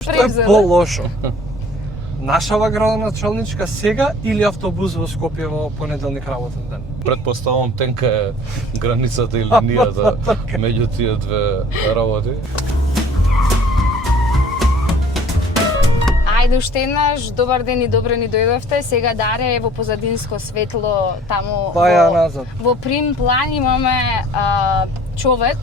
Што е по-лошо? Нашава градоначалничка сега или автобус во Скопје во понеделник работен ден? Предпоставувам тенка е границата и линијата меѓу тие две работи. Ајде уште еднаш, добар ден и добро ни дојдовте. Сега Даре е во позадинско светло таму назад. Во прим план имаме човек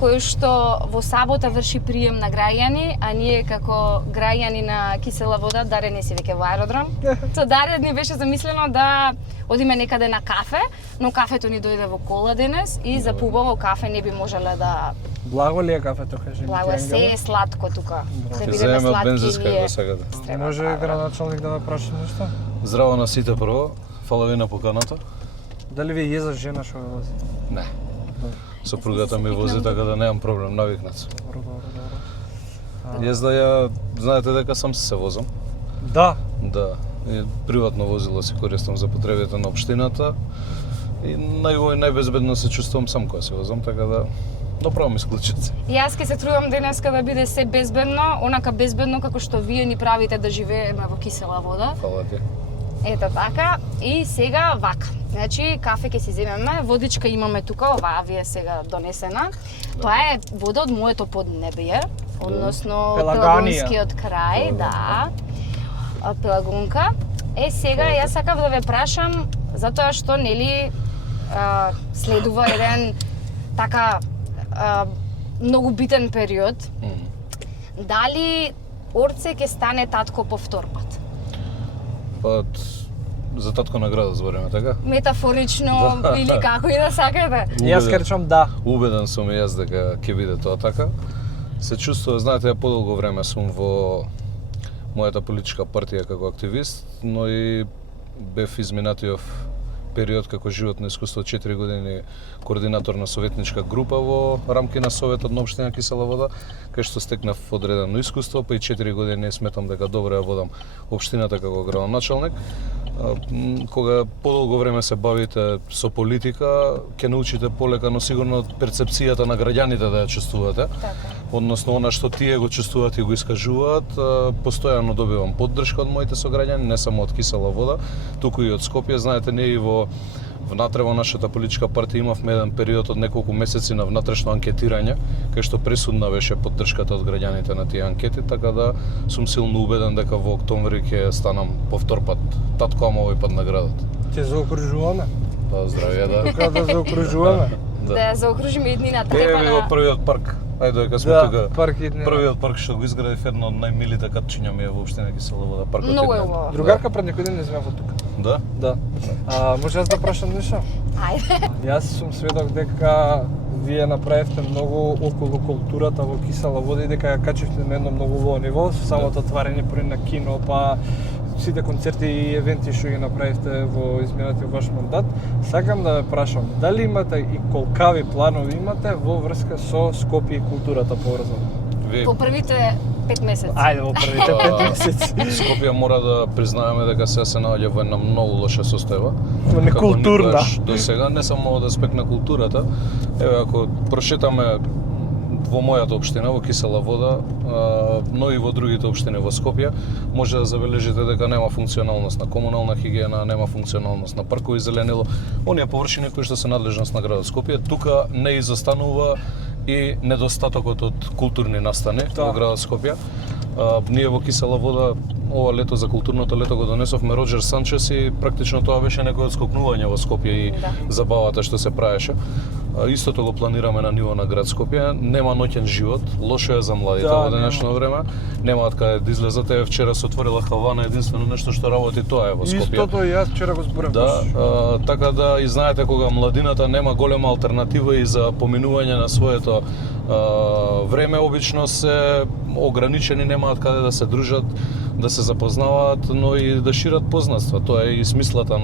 кој што во сабота врши прием на граѓани, а ние како граѓани на Кисела вода, Даре не си веќе во аеродром. Со Даре ни беше замислено да одиме некаде на кафе, но кафето ни дојде во кола денес и за поубаво кафе не би можеле да... Благо ли е кафето, кажи ми? Благо е, се е сладко тука. Да Ќе бидеме земеме од сладки бензинска ние. до сагата. Може градоначалник да ве праша нешто? Здраво на сите прво, фала ви на поканата. Дали ви е за жена што ве вози? Не. Сопругата ми вози, така да немам проблем, навикнат сум. Добро. Јас да ја, знаете дека сам се возам. Да. Да, и приватно возило си користам за потребите на општината и најбезбедно се чувствувам сам кога се возам, така да направам исклучица. Јас ќе се трудам денеска да биде се безбедно, онака безбедно како што вие ни правите да живееме во Кисела вода. Фала ти. Ето така. И сега вака. Значи, кафе ќе си земеме, водичка имаме тука, оваа ви е сега донесена. Тоа е вода од моето поднебие, односно Пелагонија. Пелагонскиот крај, да. Пелагонка. Сега јас сакав да ве прашам, затоа што, нели, следува еден така многу битен период. Дали Орце ќе стане татко повтор пат? Па, за татко на градот збориме, така? Метафорично Да. или како и да сакате? Јас ќе речам да. Убеден сум и јас дека ќе биде тоа така. Се чувствува, знаете, ја подолго време сум во мојата политичка партија како активист, но и бев изминатиот период како животно искуство 4 години координатор на советничка група во рамки на Советот на општина Кисела вода, кај што стекнав одредено искуство, па и 4 години сметам дека добро ја водам општината како градоначалник. Кога подолго време се бавите со политика, ќе научите полека, но сигурно перцепцијата на граѓаните да ја чувствувате. Така. Односно, она што тие го чувствуваат и го искажуваат, постојано добивам поддршка од моите сограѓани, не само од Кисела вода, туку и од Скопје. Знаете, ние и внатре во нашата политичка партија имавме еден период од неколку месеци на внатрешно анкетирање, кај што пресудна беше поддршката од граѓаните на тие анкети, така да сум силно убеден дека во октомври ќе станам повтор пат татко, ама овој пат на градот. Ќе заокружуваме. Па здравје, да. Тука да заокружуваме. Да ја заокружиме еднина Еве трепа го на... првиот парк. Ајде, дека сме Да, тука. парк Иднина. Првиот парк што го изградив, едно од најмилите катчиња ми е во општина Кисела вода, паркот Многу е Иднина. убаво. Другарка пред некој ден не земе во тука. Да? Да. Може јас да прашам нешто? Ајде. Јас сум сведок дека вие направивте многу околу културата во Кисела вода и дека ја качивте на едно многу убаво ниво, со самото отварање пред на кино, па сите концерти и евенти што ги направивте во изминатиот ваш мандат. Сакам да ве прашам, дали имате и колкави планови имате во врска со Скопје и културата поврзано? Вие Во првите 5 месеци. Ајде во првите 5 месеци. Скопје мора да признаеме дека се наоѓа во една многу лоша состојба. Некултурна. До сега, не само од аспект на културата. Еве, ако прошетаме во мојата општина, во Кисела вода, но и во другите општини во Скопје, може да забележите дека нема функционалност на комунална хигиена, нема функционалност на паркови и зеленило. Оние површини кои што се надлежност на градот Скопје, тука не изостанува и недостатокот од културни настани во градот Скопје. Ние во Кисела вода ова лето за културното лето го донесовме Роџер Санчес и практично тоа беше некој одскокнување во Скопје и забавата што се правеше. Истото го планираме на ниво на град Скопје. Нема ноќен живот, лошо е за младите во денешно време. Немаат каде да излезат. Еве вчера се отворила Хавана, единствено нешто што работи тоа е во Скопје. Истото и јас вчера го зборев. Да, така да и знаете кога младината нема голема алтернатива и за поминување на своето време, обично се ограничени, немаат каде да се дружат, да се запознаваат, но и да шират познанства. Тоа е и смислата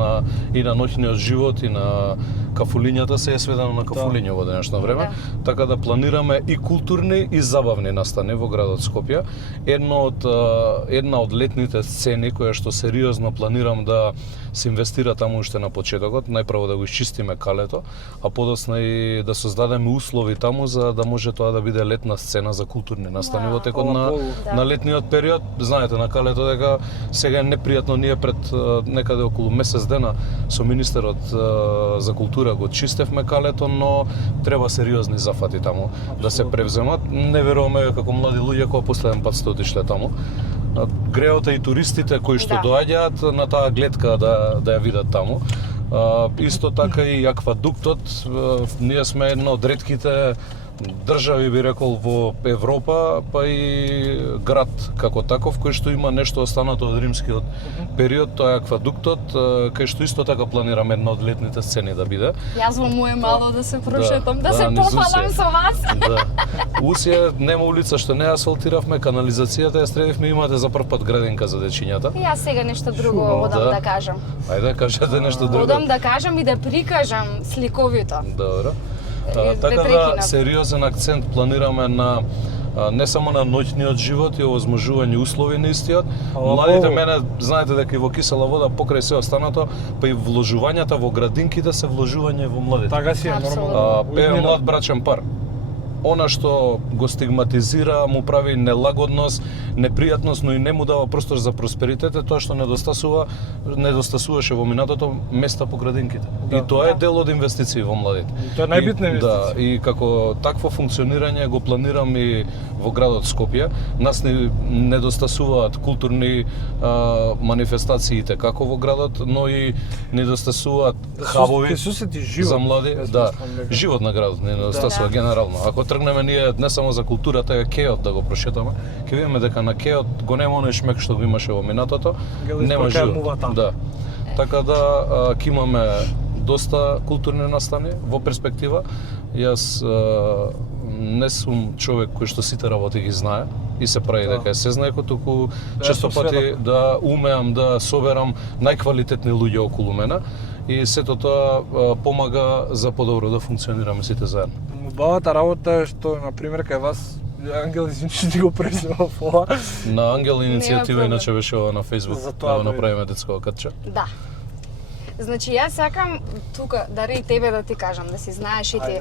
и на ноќниот живот, и на кафулињата се е сведено на кафулиња во денешно време, така да планираме и културни и забавни настани во градот Скопје. Една од летните сцени која што сериозно планирам да се инвестира таму уште на почетокот, најпрво да го исчистиме калето, а подосна и да создадеме услови таму за да може тоа да биде летна сцена за културни настани во текот на летниот период. Знаете на калето дека сега е непријатно, ние пред некаде околу месец дена со министерот за култура го чистевме калето, но треба сериозни зафати таму да се превземат. Не веруваме како млади луѓе кога последен пат сте отишле таму. Греоте и туристите кои што доаѓаат на таа гледка да ја видат таму. Исто така и аквадуктот, ние сме една од ретките држави, би рекол, во Европа, па и град како таков, кој што има нешто останато од римскиот период, тоа е аквадуктот, кај што исто така планираме една од летните сцени да биде. Јас во моје мало да се прошетам, да се пофалам со вас. Да. Усија нема улица што не асфалтиравме, канализацијата ја средивме, имате за прв пат градинка за дечињата. Јас сега нешто друго одам да кажам. Ајде, кажете нешто друго. Одам да кажам и да прикажам сликовито. Добро. Така да сериозен акцент планираме на не само на ноќниот живот и овозможување услови на истиот. Младите мене знаете дека и во Кисела вода покрај се останато, па и вложувањата во градинките се вложување во младите. Така си е нормално. Пее млад брачен пар. Она што го стигматизира, му прави нелагодност, непријатност, но и не му дава простор за просперитет е тоа што недостасуваше во минатото места по градинките. И тоа е дел од инвестиции во младите. Тоа е најбитна инвестиција. Да, и како такво функционирање го планирам и во градот Скопје. Нас не недостасуваат културни манифестациите како во градот, но и недостасуваат хабови за млади. Да, живот на градот не недостасува генерално. Ако тргнеме ние не само за културата, е кеот да го прошетаме, ќе видиме дека на кеот го нема оној шмек што го имаше во минатото, нема живот. Да. Така да ќе имаме доста културни настани во перспектива. Јас не сум човек кој што сите работи ги знае и се прави дека се знаеко, туку често пати да умеам да соберам најквалитетни луѓе околу мене и сето тоа помага за подобро да функционираме сите заедно. Убавата работа е што, например, кај вас Ангел, извини, што ти го презема ова. На Ангел иницијатива иначе беше ова на Facebook, да направиме детско катче. Да. Значи, јас сакам тука, дари и тебе да ти кажам, да си знаеш и ти.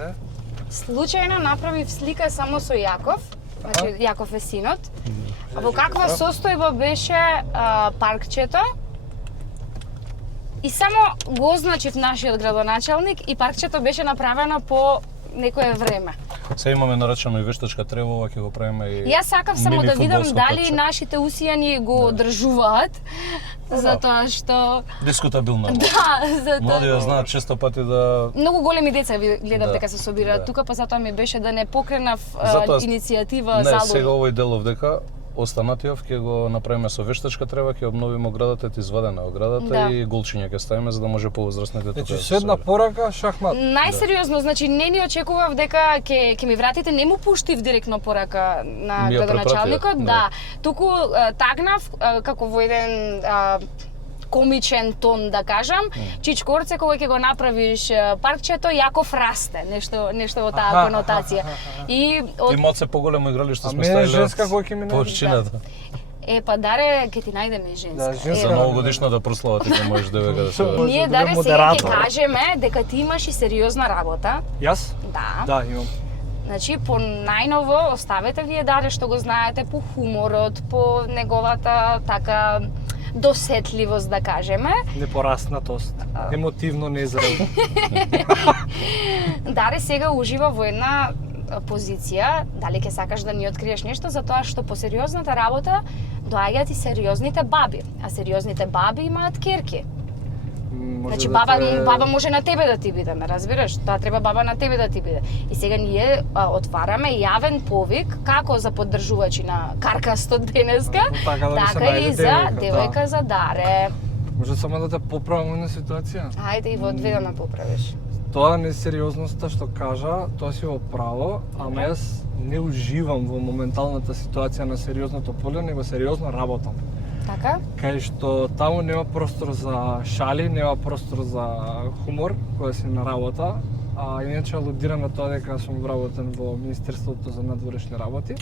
Случајно направив слика само со Јаков, значи Јаков е синот. Во каква состојба беше паркчето? И само го означив нашиот градоначалник и паркчето беше направено по некое време. Се имаме нарачено и вештачка тревова, ќе го правиме и јас сакав само да видам дали нашите усијани го одржуваат, затоа што дискутабилно. Да, затоа. Млади знаат често пати да многу големи деца гледав дека се собираат тука, па затоа ми беше да не покренав иницијатива залу. залу. Не, сега овој делов дека останатиот ќе го направиме со вештачка трева, ќе обновиме оградата, извадена оградата и голчиња ќе ставиме за да може повозрасните тука. Значи седна порака шахмат. Најсериозно, значи не ни очекував дека ќе ми вратите, не му пуштив директно порака на градоначалникот, да. Туку тагнав како во еден комичен тон, да кажам, Чичкорце, кога ќе го направиш паркчето, Јаков расте, нешто во таа конотација. И имаат се поголемо игралиште сме ставиле. Женска кој ќе ми порчината. Па даре, ќе ти најдеме женска. За новогодишната прослава ти ќе можеш девојка да се. Ние даре сега ќе кажеме дека ти имаш и сериозна работа. Јас? Да. Да, имам. Значи, по најново, оставете вие даре што го знаете по хуморот, по неговата така досетливост, да кажеме. Непораснатост, емотивно незрел. Даре сега ужива во една позиција, дали ќе сакаш да ни откриеш нешто, затоа што по сериозната работа доаѓаат и сериозните баби, а сериозните баби имаат керки. Значи баба може на тебе да ти биде, ме разбираш? Тоа треба баба на тебе да ти биде. И сега ние отвараме јавен повик како за поддржувачи на каркастот денеска, така и за девојка за даре. Може само да те поправам на ситуација? Ајде и во две да ме поправиш. Тоа несериозноста што кажа, тоа си во право, ама јас не уживам во моменталната ситуација на сериозното поле, него сериозно работам. Така? кај што таму нема простор за шали, нема простор за хумор, која си на работа. А иначе алудирам на тоа дека сум вработен во Министерството за надворешни работи.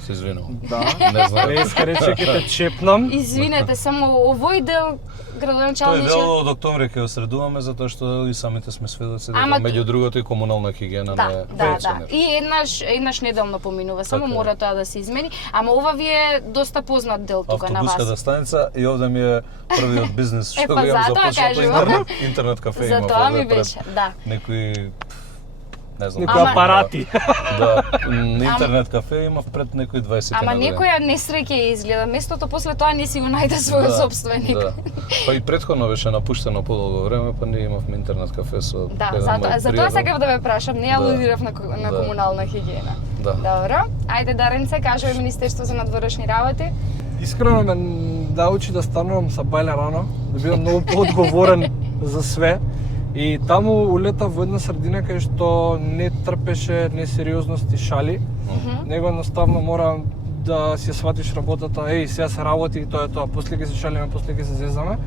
Се извинувам. Да. Не знам. Преска рече ќе те чепнам. Извинете, само овој дел Тој градоначалниче. дел од октомври ќе осредуваме затоа што и самите сме сведоци дека Ама меѓу другото и комунална хигиена Да, не да. функционира. И еднаш неделно поминува, само Така е. мора тоа да се измени. Ама ова ви е доста познат дел тука на вас. Автобуската станица и овде ми е првиот бизнис што па го имам затоа започнато кажувам. интернет кафе За има тоа овде ми пред беше, да. некои не знам. Некои апарати. Да, интернет кафе има пред некои 20 Ама години. некоја несреќа ја изгледа. Местото после тоа не си го најде својот собственик. Да. Па и претходно беше напуштено подолго време, па ние имавме интернет кафе со Да, еден мој затоа пријател. сакав да ве прашам, не Да. алудирав на Да. комунална хигиена. Да. Добро. Ајде Даренце, кажувај Министерство за надворешни работи. Искрено ме научи да станувам са бајле рано, да бидам многу поодговорен за све. И таму улета во една средина кај што не трпеше несериозност и шали, него едноставно мора да си ја сватиш работата, сега се работи и тоа е тоа, после ќе се шалиме, после ќе се зезаме.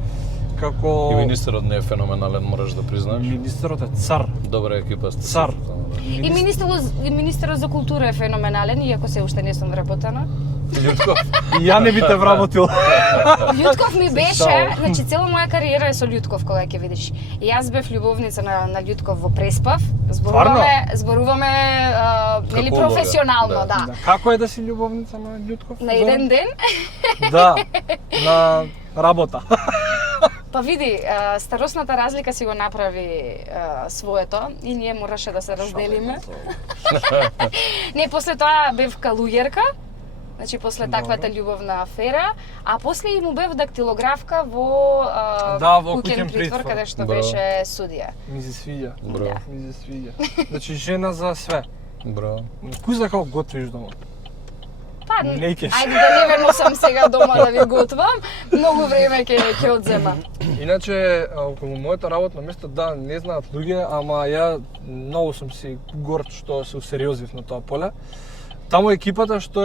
Како И министерот не е феноменален, мораш да признаеш. министерот е цар. Добра екипа сте. Цар. И министерот за култура е феноменален, иако се уште не сум вработена. Људков. И ја не би те вработил. Људков ми беше, Жал. значи цела моја кариера е со Људков, кога ќе видиш. И јас бев љубовница на Људков во Преспав. Зборуваме нели Како професионално, улога, да. Да, како е да си љубовница на Људков? На еден ден. Да, на работа. Па види, старосната разлика си го направи своето и ние мораше да се разделиме. Не, после тоа бев калуѓерка, значи после таквата љубовна афера, а после и му бев дактилографка во Да, во куќен куќен притвор, притвор. каде што Браво. беше судија. Ми се свиѓа. Браво. Ми се свиѓа. Значи жена за све. Браво. Кој за како готвиш дома? Па, Не ќеш. ајде да не носам сега дома да ви готвам, многу време ќе одзема. Иначе, околу моето работно место, да, не знаат луѓе, ама ја многу сум си горд што се усериозив на тоа поле. Таму екипата што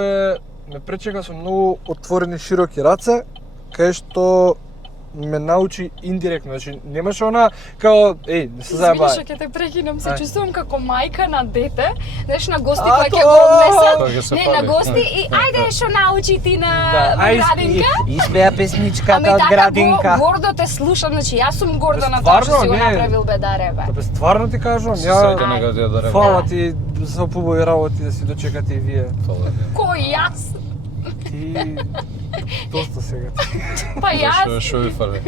ме пречека со многу отворени широки раце, кај што ме научи индиректно, значи немаше она као, не се Извини заебај. што ќе те прекинам, се Ај. чувствувам како мајка на дете, знаеш на гости А, кои ќе тоа! го Кога ќе однесат, се не на фали. гости и ајде што научи ти на градинка. Испеа песничката од така градинка. гордо те слушам, значи јас сум горда на тоа Стварно, што си го не. направил бедаре бе. Бе, стварно ти кажувам, Се ја среќа нека ти ја дарем. фала ти за побои работи да си дочекате и вие. Фала ти. Кој јас? Ти доста сега. Па јас. Шо ви фали?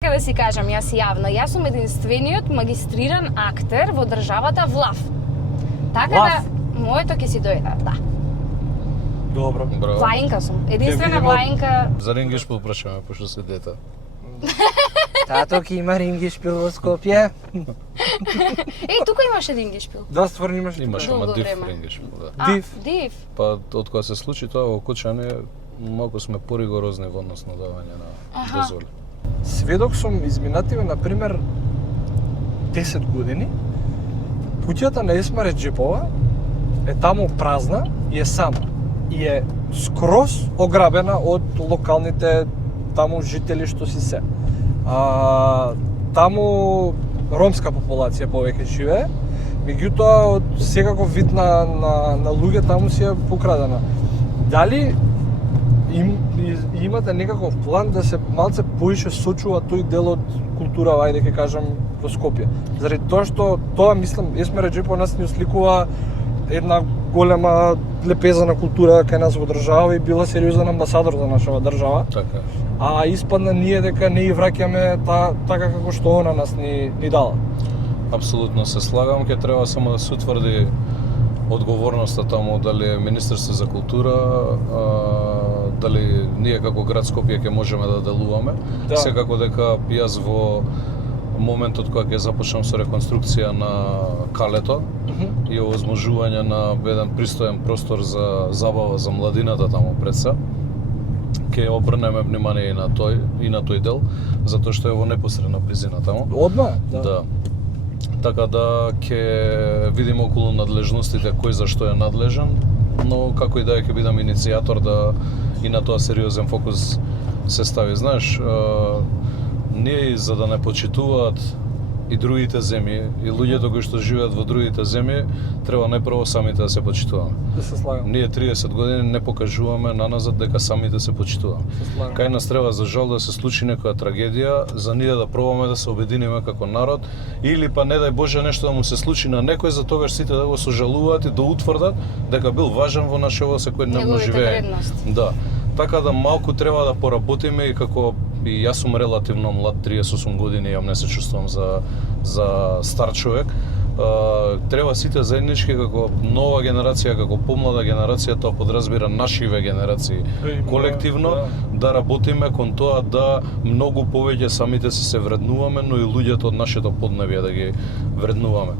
Така да си кажам, јас јавно, јас сум единствениот магистриран актер во државата Влав. Така Влав? да, моето ќе си дојде, да. Добро. Браво. Влаинка сум, единствена видиме. влаинка. За рингиш попрашаме, пошто се дете. Тато ќе има рингишпил во Скопје. Тука имаш един гишпил. Да, стварно имаш ли? Имаш Долго ама див време. рингиш, да. Див. Див. Па од кога се случи тоа во Кочане, малку сме поригорозни во однос на давање на Аха. дозволи. Сведок сум изминативе, например, 10 години. Куќата на Есма Реджепова е таму празна и е сама. И е скроз ограбена од локалните таму жители што си се. Таму ромска популација повеќе живее, меѓутоа од секаков вид на луѓе таму си е покрадена. Дали имате некаков план да се малце поише сочува тој дел од култура, ајде ќе кажам, во Скопје? Заради тоа што тоа мислам Есма Реджепова нас ни осликува една голема лепеза на култура кај нас во држава и била сериозен амбасадор за нашава држава. Така. А испадна ние дека не ја враќаме така како што она нас ни дала. Апсолутно се слагам, ќе треба само да се утврди одговорноста таму, дали е Министерство за култура, дали ние како град Скопје ќе можеме да делуваме. Да. Секако дека јас во моментот кога ќе започнам со реконструкција на калето и овозможување на еден пристоен простор за забава за младината таму пред се, ќе обрнеме внимание и на тој дел, затоа што е во непосредна близина таму. Одма? Да. Така да ќе видиме околу надлежностите кој за што е надлежен, но како и да е ќе бидам иницијатор да и на тоа сериозен фокус се стави. Знаеш, ние за да не почитуваат и другите земји, и луѓето кои што живеат во другите земји, треба најпрво самите да се почитуваме. Да се слагам. Ние 30 години не покажуваме наназад дека самите се почитуваме. Се слагам. Кај нас треба за жал да се случи некоја трагедија, за ние да пробаме да се обединиме како народ, или па не дај Боже нешто да му се случи на некој, за тогаш сите да го сожалуваат и да утврдат дека бил важен во нашето секојдневно Неговите живење. вредности. Да. Така да малку треба да поработиме и како и јас сум релативно млад, 38 години, јам не се чувствувам за стар човек. Треба сите заеднички како нова генерација, како помлада генерација, тоа подразбира нашиве генерации колективно, да работиме кон тоа да многу повеќе самите се вреднуваме, но и луѓето од нашето поднебје да ги вреднуваме.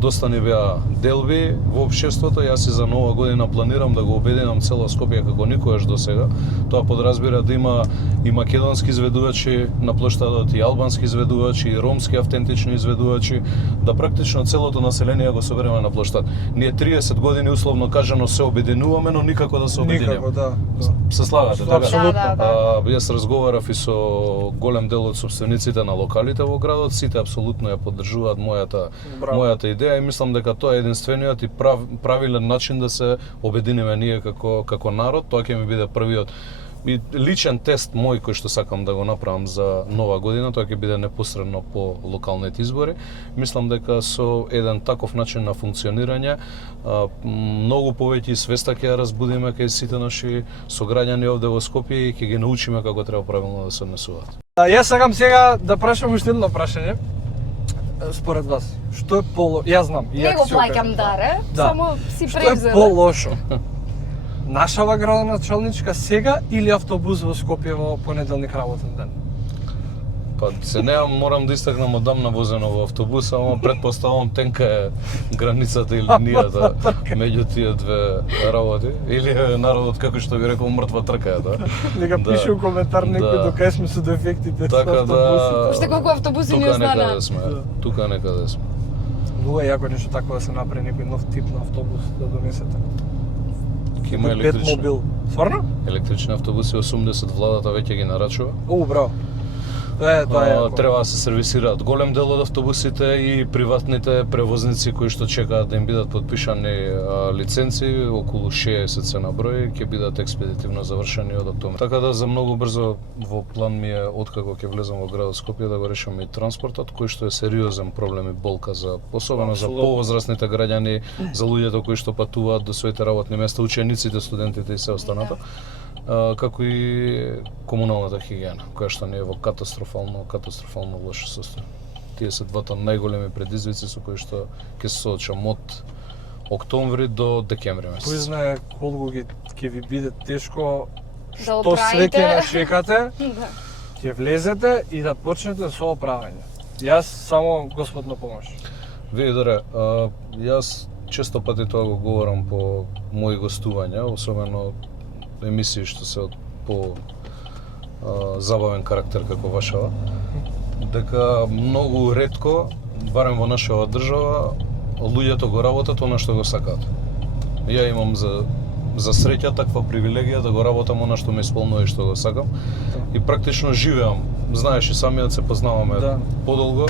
Доста ни беа делби во општеството, јас и за нова година планирам да го обединам цела Скопје како никогаш досега. Тоа подразбира да има и македонски изведувачи на плоштадот, и албански изведувачи, и ромски автентични изведувачи, да практично целото население го собереме на плоштад. Ние 30 години условно кажано се обединуваме, но никако да се обединеме. Никако, да. Се слагате, така? Апсолутно. Да. Јас разговарав и со голем дел од собствениците на локалите во градот, сите апсолутно ја поддржуваат мојата идеја и мислам дека тоа е единствениот и правилен начин да се обединиме ние како народ. Тоа ќе ми биде првиот и личен тест мој кој што сакам да го направам за нова година, тоа ќе биде непосредно по локалните избори. Мислам дека со еден таков начин на функционирање многу повеќе свеста ќе ја разбудиме кај сите наши сограѓани овде во Скопје и ќе ги научиме како треба правилно да се однесуваат. Јас сакам сега да прашам уште едно прашање. Според вас, што е јас знам, Не го плаќам даре, Да. само си Што е превзела. по-лошо? Нашава градоначалничка сега или автобус во Скопје во понеделник работен ден? Па се немам, морам да истакнам одамна возено во автобус, ама предпоставам тенка е границата и линијата меѓу тие две работи. Или е народот, како што ви рекол, мртва трка е, да? Нека Да. пише у коментар некој Да. докај сме со дефектите со Така да... автобусите. Уште колку автобуси ни Тука останаа. некаде сме, тука некаде сме. Многу е јако нешто такво да се направи некој нов тип на автобус да донесете. Ке има Пет електрични. мобил. Стварно? Електрични автобуси 80 владата веќе ги нарачува. Браво. Тоа е јако. Треба да се сервисираат голем дел од автобусите и приватните превозници кои што чекаат да им бидат подпишани лиценци, околу 60 се на број, ќе бидат експедитивно завршени од октомври. Така да за многу брзо во план ми е откако ќе влезам во градот Скопје да го решам и транспортот, кој што е сериозен проблем и болка за особено за Апсолутно. повозрастните граѓани, за луѓето кои што патуваат до своите работни места, учениците, студентите и се останато. Како и комуналната хигиена, која што не е во катастрофално лошо состојание. Тие се двата најголеми предизвици со кои што ќе се соочам од октомври до декември Кој месец. знае колку ќе ви биде тешко Да што све оправите. ќе начекате, Да. ќе влезете и да почнете со оправање. Јас само Господ на помош. Видите, јас често пати тоа го говорам по мои гостувања, особено емисии што се од по забавен карактер како вашава, дека многу ретко, барем во нашава држава, луѓето го работат она што го сакаат. Ја имам за среќа таква привилегија да го работам она што ме исполнува и што го сакам. И практично живеам. Знаеш и самиот се познаваме Да. подолго.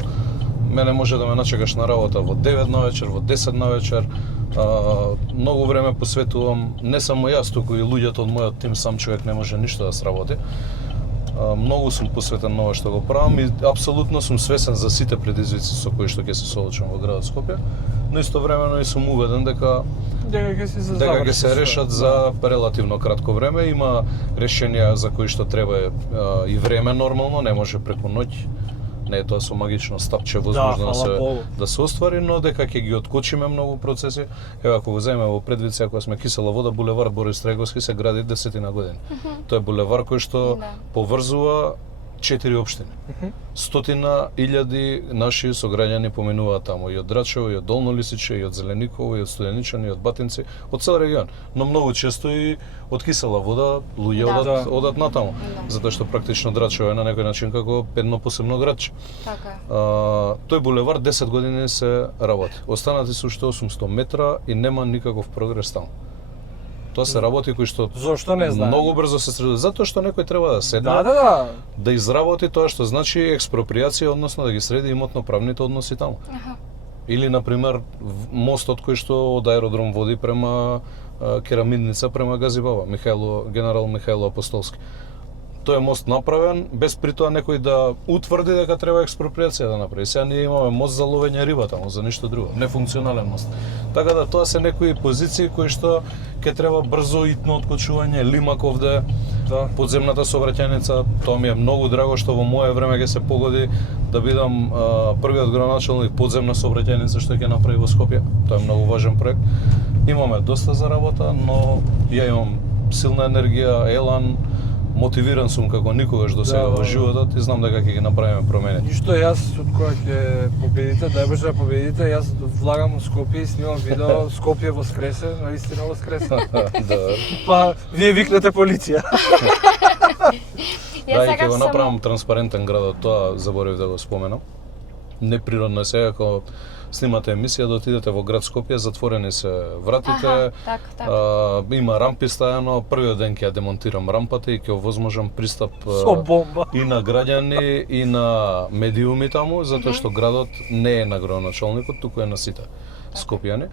Мене може да ме начекаш на работа во 9 на вечер, во 10 на вечер. Многу време посветувам, не само јас, туку и луѓето од мојот тим, сам човек не може ништо да сработи. Многу сум посветен на ова што го правам и апсолутно сум свесен за сите предизвици со кои што ќе се соочам во градот Скопје, но истовремено и сум уведен дека Дека ќе се решат за релативно кратко време. Има решенија за кои што треба и време нормално, не може преку ноќ. Не е тоа со магично стапче возможно да се оствари, но дека ќе ги откочиме многу процеси. Ева, ако го земеме во предвид, ако сме Кисела вода, булевар Борис Трајковски се гради 10 години. Тоа е булевар кој што поврзува 4 општини. Стотина илјади наши сограѓани поминуваат таму, и од Драчево, и од Долно Лисиче, и од Зелениково, и од Студеничани, и од Батинци, од цел регион. Но многу често и од Кисела вода луѓе одат натаму, затоа што практично Драчево е на некој начин како едно посебно градче. Така. Тој булевар 10 години се работи. Останати се уште 800 метра и нема никаков прогрес таму. Тоа се работи кои што Зошто не знам? многу брзо се среди, затоа што некој треба да седне, да изработи тоа што значи експроприација, односно да ги среди имотно-правните односи таму. Или на пример мостот кој што од аеродром води према Керамидница према Газибаба, генерал Михајло Апостолски. Тој е мост направен без при тоа некој да утврди дека треба експроприација да направи. Сега ние имаме мост за ловење риба таму, за ништо друго, нефункционален мост. Така да тоа се некои позиции кои што ќе треба брзо итно откочување, Лимак овде, подземната сообраќајница, тоа ми е многу драго што во мое време ќе се погоди да бидам првиот градоначалник подземна сообраќајница што ќе направи во Скопје. Тоа е многу важен проект. Имаме доста за работа, но ја имам силна енергија, елан, мотивиран сум како никогаш до сега во животот и знам дека ќе ги направиме промени. Ништо јас од кога ќе победите, дај Боже да победите, јас влагам во Скопје и снимам видео Скопје воскресе, наистина воскресе. Да. Па вие викнете полиција. Да, и ќе го направам транспарентен градот, тоа заборев да го споменам. Неприродно е сега кога снимате емисија да отидете во град Скопје, затворени се вратите. Има рампи стајано, првиот ден ќе ја демонтирам рампата и ќе овозможам пристап со бомба и на граѓани и на медиуми таму, затоа што градот не е на градоначалникот, туку е на сите скопјани.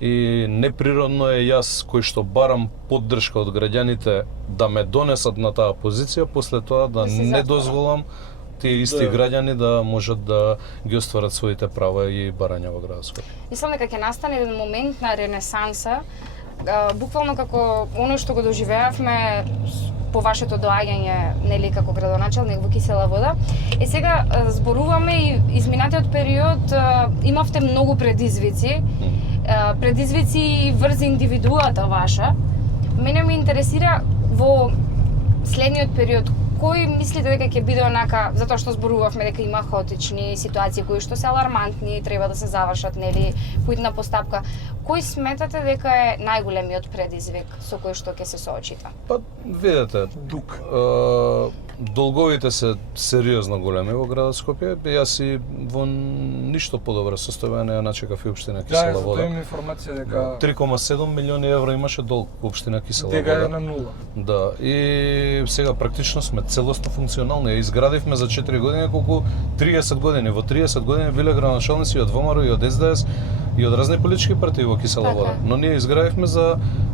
И неприродно е јас кој што барам поддршка од граѓаните да ме донесат на таа позиција, после тоа да не дозволам тие исти граѓани да можат да ги остварат своите права и барања во градот Скопје. Мислам дека ќе настане еден момент на ренесанса, буквално како оно што го доживеавме по вашето доаѓање, нели, како градоначалник во Кисела вода. Сега зборуваме и изминатиот период имавте многу предизвици врз индивидуата ваша. Мене ме интересира во следниот период кој мислите дека ќе биде онака, затоа што зборувавме дека има хаотични ситуации кои што се алармантни, треба да се завршат, нели, поидна постапка. Кој сметате дека е најголемиот предизвик со кој што ќе се соочите? Па, видете, долговите се сериозно големи во градот Скопје. Јас и во ништо подобро состојбане ја начекав и општина Кисела вода. Да, имам информација дека 3,7 милиони евра имаше долг во општина Кисела вода. Дека е на нула. Да, и сега практично сме целосно функционални. Ја изградивме за 4 години колку 30 години. Во 30 години биле градоначалници од ВМРО и од СДС и од разни политички партии во Кисела вода. Но ние изградивме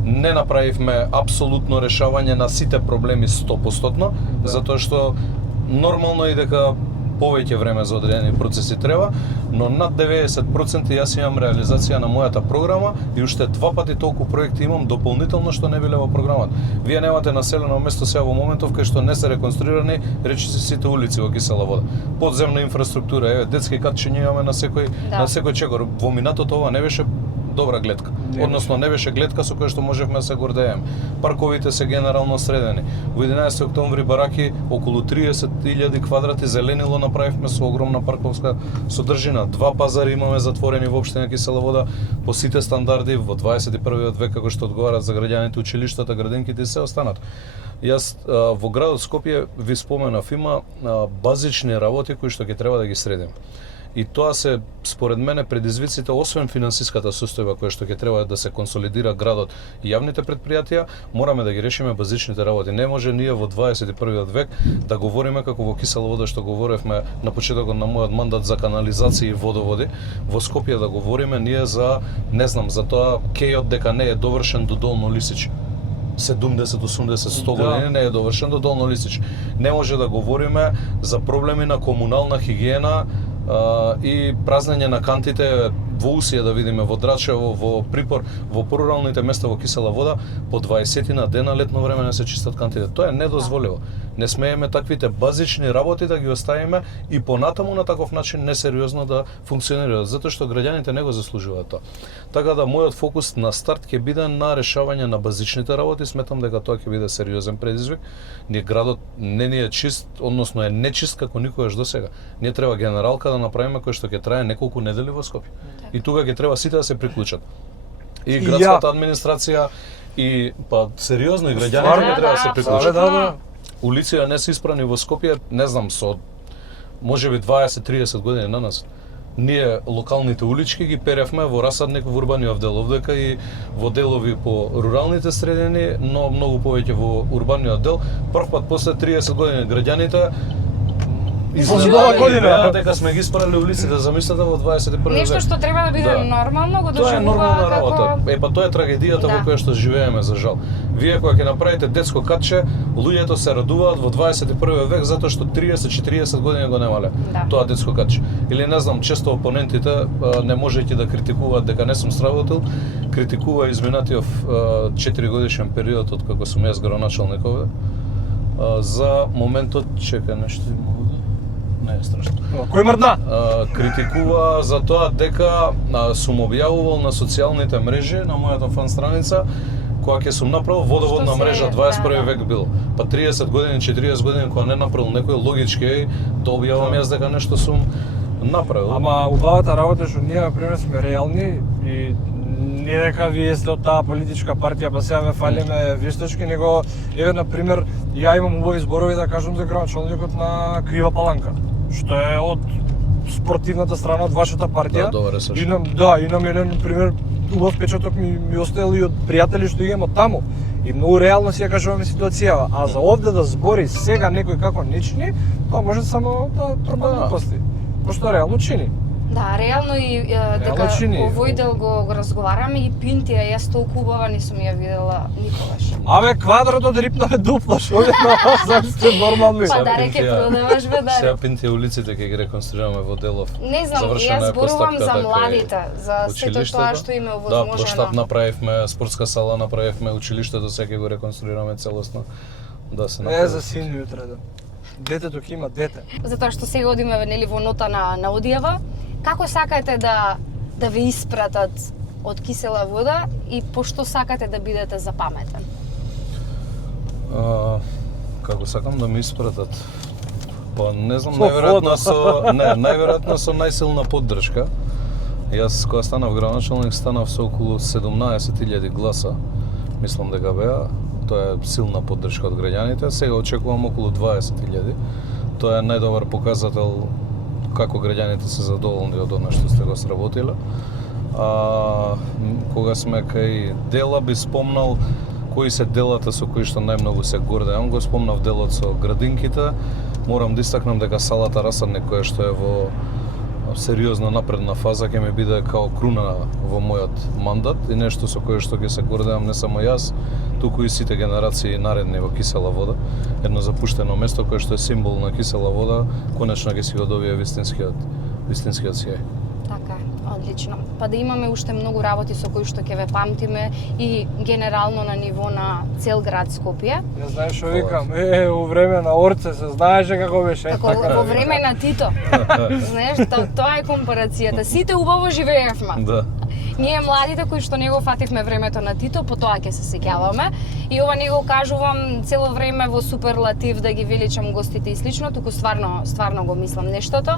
не направивме апсолутно решавање на сите проблеми 100%, затоа што нормално е дека повеќе време за одредени процеси треба, но над 90% јас имам реализација на мојата програма и уште 2 пати толку проекти имам дополнително што не биле во програмата. Вие немате населено место сега во моментов кај што не се реконструирани речиси сите улици во Кисела вода. Подземна инфраструктура, еве детски катчиња имаме на секој чекор. Во минатото ова не беше добра гледка. Односно не беше гледка со која што можевме да се гордееме. Парковите се генерално средени. Во 11 октомври бараки околу 30.000 квадрати зеленило направивме со огромна парковска содржина. 2 пазари имаме затворени во општина Кисела вода по сите стандарди во 21 век како што одговарат за граѓаните, училиштата, градинките и се останат. Јас во градот Скопје ви споменав, има базични работи кои што ќе треба да ги средиме. И тоа се, според мене, предизвиците, освен финансиската состојба која што ќе треба да се консолидира градот и јавните предпријатија, мораме да ги решиме базичните работи. Не може ние во 21 век да говориме како во Кисела вода што говоревме на почетокот на мојот мандат за канализација и водоводи, во Скопје да говориме ние за, не знам, за тоа кејот дека не е довршен до Долно Лисич. 70, 80, 100 години не е довршен до Долно Лисич. Не може да говориме за проблеми на комунална хигиена и празнење на кантите во Усија, да видиме во Драчево, во Припор, во поруралните места во Кисела вода, по 20 дена летно време не се чистат кантите. Тоа е недозволиво. Не смееме таквите базични работи да ги оставиме и понатаму на таков начин несериозно да функционираат, затоа што граѓаните не го заслужуваат тоа. Така да мојот фокус на старт ќе биде на решавање на базичните работи, сметам дека тоа ќе биде сериозен предизвик. Ние градот не ни е чист, односно е нечист како никогаш досега. Ние треба генералка да направиме кој што ќе трае неколку недели во Скопје. И тука ќе треба сите да се приклучат. И градската администрација и па сериозно и граѓаните ќе треба да се приклучат. Улиците не се испрани во Скопје, не знам, со можеби 20-30 години на нас. ние локалните улички ги перевме во расадник во урбаниот дел овдека и во делови по руралните средини, но многу повеќе во урбаниот дел. Прв пат после 30 години граѓаните Нова година. дека сме ги испрали улиците, замислете во 21 век. Нешто што треба да биде Да. нормално, го Тоа е нормална доживува работа. како... Па тоа е трагедијата Да. во која што живееме за жал. Вие кога ќе направите детско катче, луѓето се радуваат во 21 век затоа што 30-40 години го немале Да. тоа детско катче. Или не знам, често опонентите не можејќи да критикуваат дека не сум сработил, критикува изминатиот 4 годишен период од како сум јас градоначалник овде. За моментот чека нешто има овде. Не е страшно. Кој мрдна? Критикува за тоа дека сум објавувал на социјалните мрежи на мојата фан страница кога ќе сум направил водоводна Што се- мрежа 21 да. век бил. Па 30 години, 40 години кога не направил некој логички да објавам јас дека нешто сум направил. Ама убавата работа е што ние, например, сме реални и не дека вие сте од таа политичка партија, па сега ве фалиме вештачки, него, еве, например, ја имам убави зборови да кажам за градоначалникот на Крива Паланка, што е од спортивната страна од вашата партија. Да, добре се. И нам, и нам еден, например, убав печаток ми оставил и од пријатели што ги имам таму. И многу реално си ја кажуваме ситуацијава. А за овде да збори сега некој како не чини, тоа може само да трпа глупости. Пошто реално чини. Да, реално и дека чини. овој дел го разговараме и Пинтија, јас толку убава не сум ја видела никогаш. Абе, квадратот рипнале дупло, што е на сте нормални. Па да реке продаваш бе Сега да. Пинтија улиците ќе ги реконструираме во делов. Не знам, Завршена јас е зборувам постапката за кај младите, за сето тоа училиштето. што им е Да, овозможено. плоштад направивме, спортска сала направивме, училиштето сега ќе го реконструираме целосно. Да се Не направи. за син јутре да. Детето ќе има дете. Затоа што сега одиме нели во нота на одјава. Како сакате да ве испратат од кисела вода и пошто сакате да бидете запаметен? Како сакам да ме испратат? Па не знам, Со најверојатно фото. најверојатно со најсилна поддршка. Јас кога станав градоначалник станав со околу 17.000 гласа. Мислам дека беа. Тоа е силна поддршка од граѓаните. Сега очекувам околу 20.000. Тоа е најдобар показател како граѓаните се задоволни од она што сте го сработиле. Кога сме кај дела би спомнал кои се делата со кои што најмногу се гордеам. Го спомнав делот со градинките. Морам да истакнам дека салата расадник која што е во сериозна напредна фаза ќе ми биде као круна во мојот мандат и нешто со кое што ќе се гордеам не само јас, туку и сите генерации наредни во кисела вода. Едно запуштено место кое што е символ на кисела вода, конечно ќе си го добие вистинскиот сјај. Така, одлично. Па да имаме уште многу работи со кои што ќе ве памтиме и генерално на ниво на цел град Скопје. Не знаеш што викам, во време на Орце се знаеше како беше. Како во време на Тито. Знаеш, тоа е компарацијата. Сите убаво живеевме. Да. Ние младите кои што не го фативме времето на Тито, по тоа ќе се сеќаваме. И ова не го кажувам цело време во суперлатив да ги величам гостите и слично, туку стварно го мислам нештото.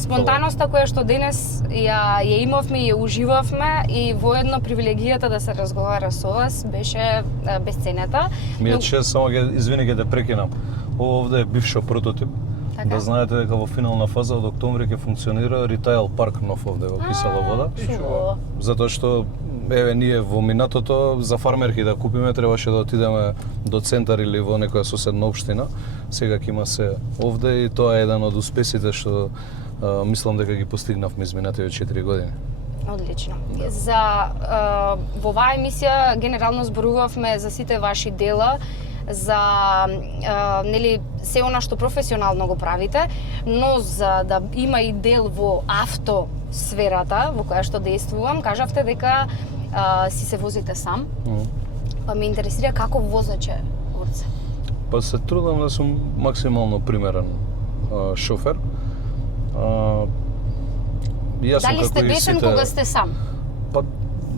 Спонтаноста која што денес ја имавме и ја уживавме и воедно привилегијата да се разговара со вас беше бесценета. Ми е чест, само извини ќе те прекинам. Ова овде е бившо прототип. Така? Да знаете дека во финална фаза од октомври ќе функционира ритейл парк нов овде во Кисела вода. Шо? Затоа што еве ние во минатото за фармерки да купиме требаше да отидеме до центар или во некоја соседна општина. Сега ќе има се овде и тоа е еден од успесите што мислам дека ги постигнавме изминатите 4 години. Одлично. Во оваа емисија генерално зборувавме за сите ваши дела, за нели се она што професионално го правите, но за да има и дел во авто сферата во која што действувам, кажавте дека си се возите сам. Па ме интересира како возаче Орце. Па се трудам да сум максимално примерен шофер. Јас сум Дали сте како и бесен сите... кога сте сам? Па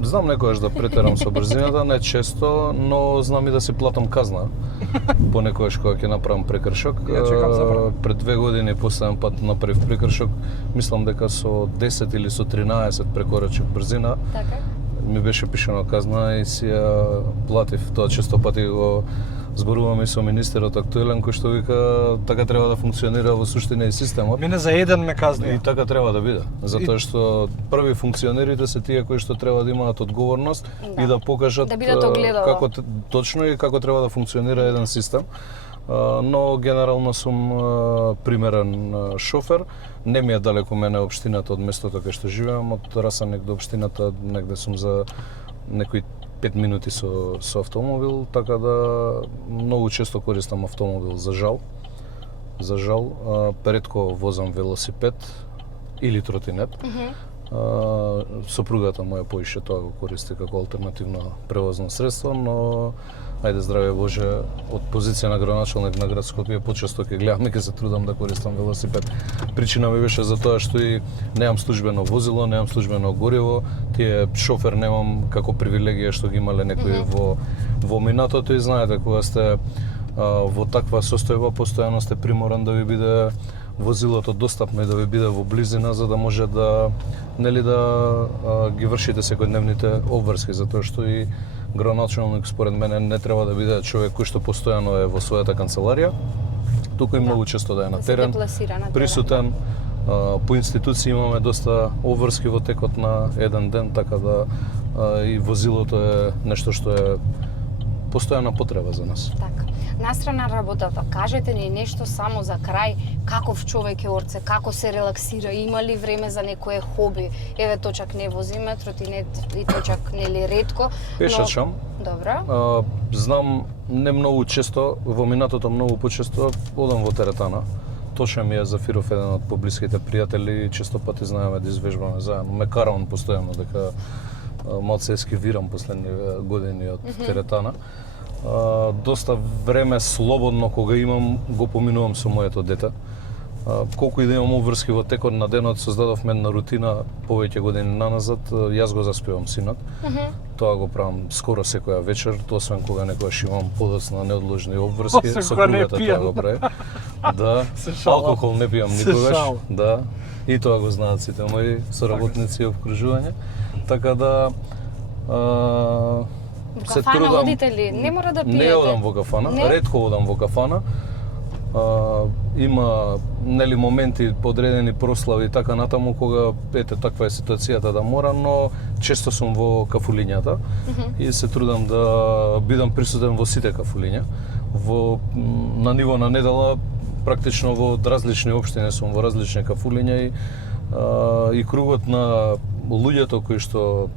знам некојаш да претерам со брзината, не често, но знам и да си платам казна. Понекогаш кога ќе направам прекршок. Ја чекам забрана. Пред 2 години последен пат направив прекршок, мислам дека со 10 или со 13 прекорачив брзина. Така. Ми беше пишано казна и си ја платив. Тоа често пати го зборуваме и со министерот актуелен кој што вика така треба да функционира во суштина и системот. Мене за еден ме казни. И така треба да биде, затоа што први функционерите се тие кои што треба да имаат одговорност и да покажат Да бидат огледало. како точно и како треба да функционира еден систем. Но генерално сум примерен шофер. Не ми е далеко мене општината од местото кај што живеам, од Расаник до општината негде сум за некои 5 минути со автомобил, така да многу често користам автомобил за жал. За жал, поретко возам велосипед или тротинет. Сопругата моја поише тоа го користи како алтернативно превозно средство, но ајде здраве Боже, од позиција на градоначалник на град Скопје почесто ќе гледам и ќе се трудам да користам велосипед. Причина ми беше за тоа што и немам службено возило, немам службено гориво, тие шофер немам како привилегија што ги имале некои во минатото и знаете кога сте во таква состојба постојано сте приморан да ви биде возилото достапно и да ви биде во близина за да може да ги вршите секојдневните обврски, затоа што и градоначалник според мене не треба да биде човек кој што постојано е во својата канцеларија, туку и многу често да е на терен, присутен. По институции имаме доста обврски во текот на еден ден, така да и возилото е нешто што е постојана потреба за нас. Така. Настрана работата, кажете ни нешто само за крај, каков човек е Орце, како се релаксира, има ли време за некое хоби? Еве точак не возиме тротинет и точак нели ретко. Пешачам. Добро. Знам не многу често, во минатото многу почесто одам во теретана. Тоша ми е Зафиров еден од поблиските пријатели и често пати знаеме да извежбаме заедно. Ме кара он постојано дека малце ескивирам последни години од теретана. Доста време слободно кога имам го поминувам со моето дете. Колку и да имам обврски во текот на денот, создадовме една рутина повеќе години наназад, јас го заспивам синот. Тоа го правам скоро секоја вечер, освен кога некогаш имам подоцна неодложни обврски, со кругата тоа го прави. Да, алкохол не пијам никогаш. Да. И тоа го знаат сите мои соработници и обкружување. Така да Во кафана одите ли? Не мора да пиете. Не одам во кафана, ретко одам во кафана. Има нели моменти подредени прослави и така натаму кога ете таква е ситуацијата да мора, но често сум во кафулињата и се трудам да бидам присутен во сите кафулиња. На ниво на недела практично во различни општини сум во различни кафулиња и кругот на луѓето кои што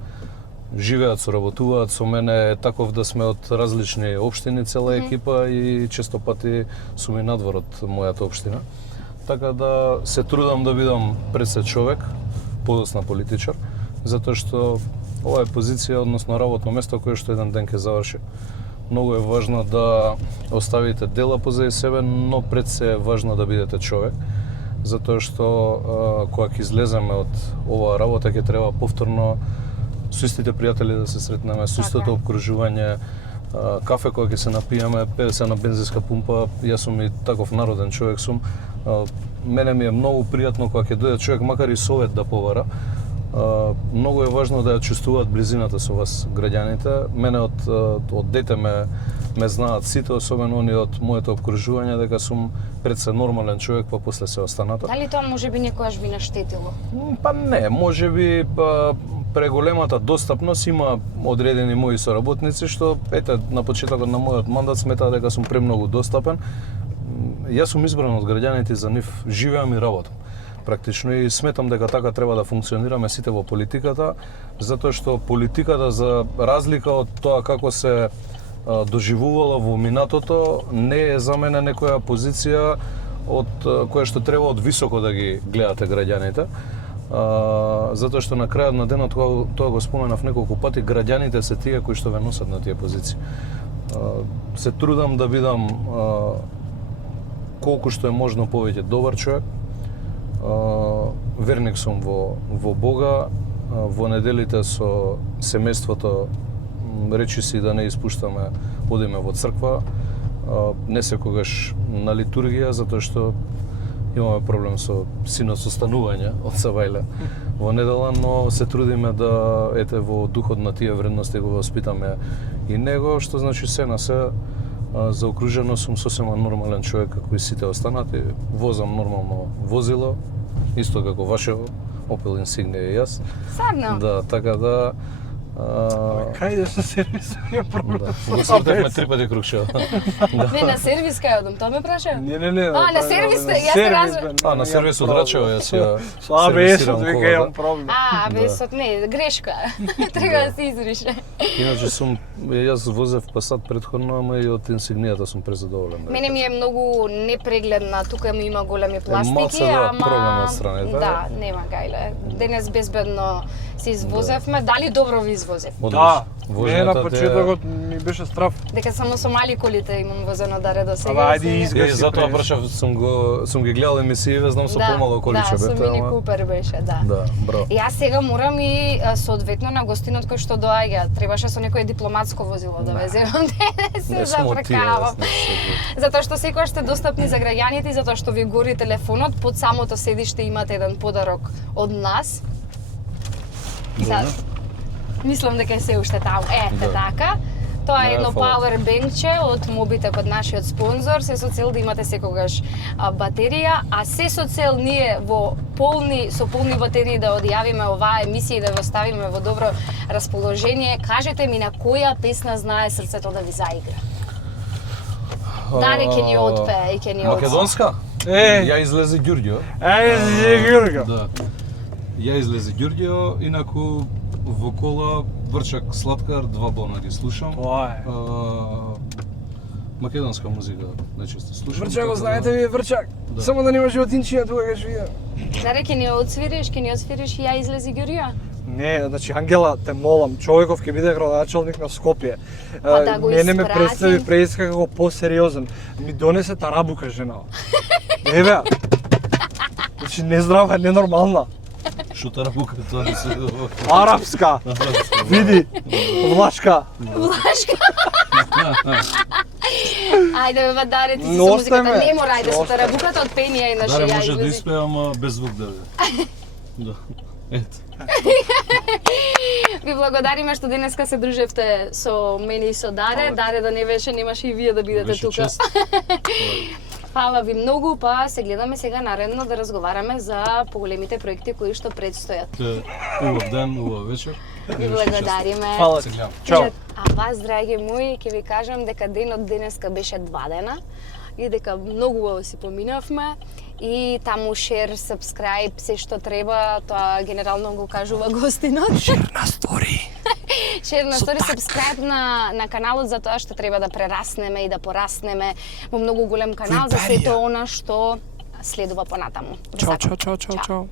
живеат, соработуваат со мене е таков да сме од различни општини, цела екипа и често пати сум и надвор од мојата општина. Така да се трудам да бидам пред се човек, подоцна политичар, затоа што ова е позиција, односно работно место кое што еден ден ќе заврши. Многу е важно да оставите дела позади себе, но пред се е важно да бидете човек, затоа што кога ќе излеземе од оваа работа ќе треба повторно со истите пријатели да се сретнеме, со истото обкружување, кафе кога ќе се напиеме, 50 на бензинска пумпа, јас сум и таков народен човек сум. Мене ми е многу пријатно кога ќе дојде човек, макар и совет да повара. Многу е важно да ја чувствуваат близината со вас граѓаните. Мене од дете ме знаат сите, особено они од моето обкружување, дека сум пред се нормален човек, па после се останато. Дали тоа можеби некојаш ви наштетило? Па не, можеби преголемата достапност има одредени мои соработници што ете на почетокот на мојот мандат сметаа дека сум премногу достапен. Јас сум избран од граѓаните, за нив живеам и работам. Практично и сметам дека така треба да функционираме сите во политиката, затоа што политиката за разлика од тоа како се доживувала во минатото, не е за мене некоја позиција од која што треба од високо да ги гледате граѓаните. Затоа што на крајот на денот, тоа го споменав неколку пати, граѓаните се тие кои што ве носат на тие позиции. Се трудам да бидам колку што е можно повеќе добар човек. Верник сум во Бога, во неделите со семејството речи си да не испуштаме, одиме во црква, не секогаш на литургија, затоа што имаме проблем со синот со станување од Савајле во недела, но се трудиме да ете во духот на тие вредности го воспитаме и него, што значи се на се Заокружено сум сосема нормален човек како и сите останати. Возам нормално возило, исто како вашето Opel Insignia и јас. Сарно. Да, така да Кај идеш на сервис, ја проблем. го свртевме 3 пати крукчево. Не, на сервис кај одам, тоа ме праша? Не. На сервис, јас се разбрав. На сервис од Рачево јас ја Со АБС-от сервисирам вика имам колата. проблем. АБС-от не, грешка. Треба да се изрише. Иначе јас возев Passat претходно, ама и од Insigniјата сум презадоволен. Мене ми е многу непрегледна, тука ми има големи пластики, малце, да, ама... проблем од страните. Да, нема гајле. Денес безбедно се извозевме, дали добро ви извозев? Да, не Вожењата на те- почетокот ми беше страв. Дека само со мали колите имам возено даре до сега. Ама ајде сега- изгаси. Затоа прашав, сум ги гледал емисииве, знам со помало количе Да, со бете, Мини ама... Купер беше, да. Да, браво. Јас сега морам и соодветно на гостинот кој што доаѓа, требаше со некое дипломатско возило да ве земам денес, се Не сум од тие, забркавам. јас не се- Затоа што секогаш сте достапни за граѓаните и затоа што ви гори телефонот, под самото седиште имате еден подарок од нас. Да. Мислам дека е се уште таму. Да. Така. Тоа е Да, едно фала. power bankче од Mobitech, од нашиот спонзор, се со цел да имате секогаш батерија, а се со цел ние со полни батерии да одјавиме оваа емисија и да ве оставиме во добро расположение. Кажете ми на која песна знае срцето да ви заигра? Даре ќе ни отпее и ќе ни Македонска? Ја излезе Ѓурѓо. Ѓурга. Да. Ја излезе Ѓурѓо, инаку во кола Врчак Сладкар, 2 бона ги слушам. Тоа е. Македонска музика најчесто слушам. Врчак така го да- знаете ви Врчак. Да. Само да нема животинчиња тука ќе живеат. Даре ќе ни отсвириш и ја излези Ѓурија? Не, значи Ангела, те молам, човеков ќе биде градоначалник на Скопје. Па да го Мене ме испрати. представи преиска како посериозен. Ми донесе тарабука жена. Не бе. Значи нездрава, ненормална. Шо тарабука тоа не се... Арапска. Види. Влашка. Влашка. Ајде бе, Даре, ти си Но со музиката. оставаме. Не мора, ајде со Оставаме. тарабуката од пенија и Даре ја може да излези. испее, ама без звук да бе. Да. Ето. Ви благодариме што денеска се дружевте со мене и со Даре. Даре да не беше, немаше и вие да бидете Беше тука. чест. Фала ви многу, па се гледаме сега наредно да разговараме за поголемите проекти кои што предстојат. Убав ден, убав вечер. Ви благодариме. Фала Се ти. гледам. Чао. А вас, драги мои, ќе ви кажам дека денот денеска беше 2 дена и дека многу убаво си поминавме и таму шер, subscribe, се што треба, тоа генерално го кажува гостинот. Шер на стори. Шер на стори, subscribe на каналот за тоа што треба да прераснеме и да пораснеме во многу голем канал за сето она што следува понатаму. Чао, чао, чао, чао, чао.